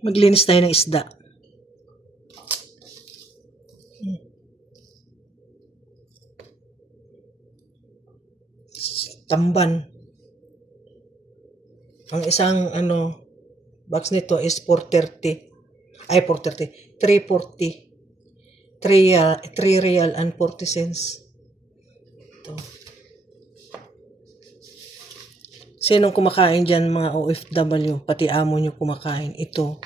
Maglinis tayo ng isda. Tamban. Ang isang box nito is 430. Ay, 430. 340. 3 real and 40 cents. Ito. Sinong kumakain dyan, mga OFW? Pati amo nyo kumakain. Ito.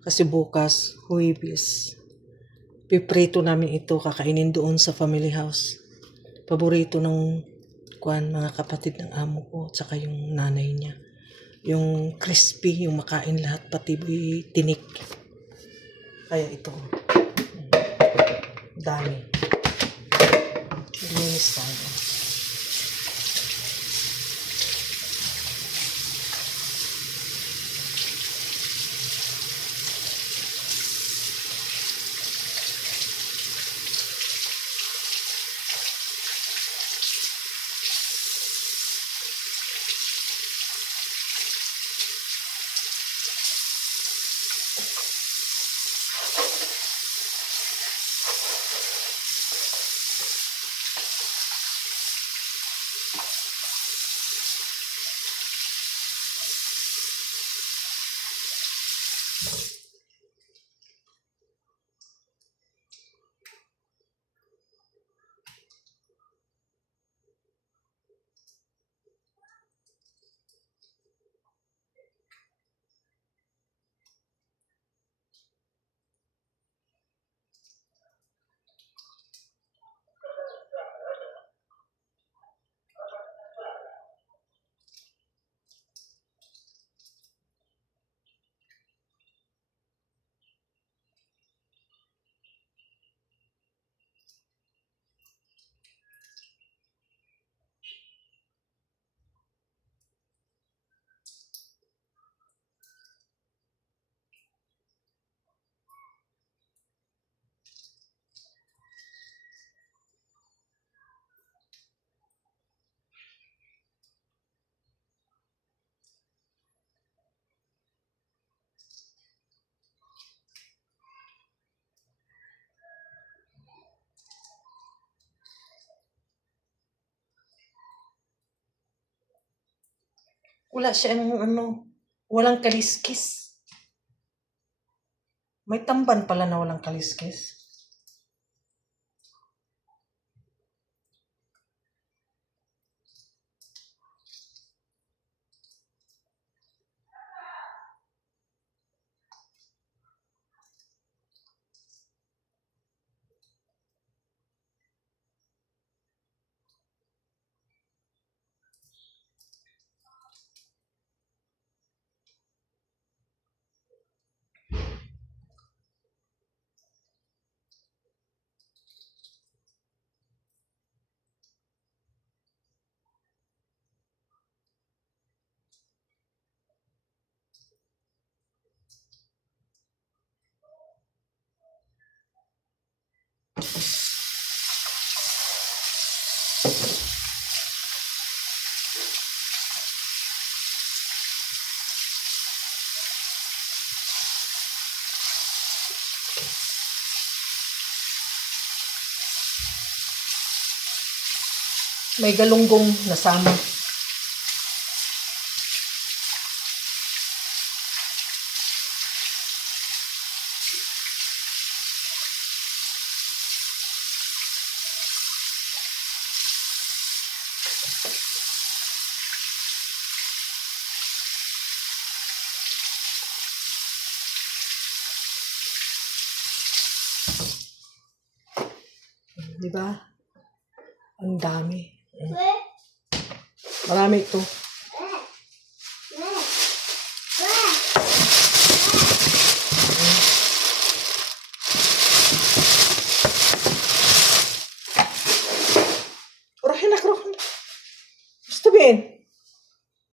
Kasi bukas, Huwebes. Piprito namin ito. Kakainin doon sa family house. Paborito ng mga kapatid ng amo ko. Tsaka yung nanay niya. Yung crispy, yung makain lahat. Pati tinik. Kaya ito. Dami. Linis tayo. Wala siyang walang kaliskis. May tamban pala na walang kaliskis. May galunggong nasama. Diba? Ang dami. Marami ito.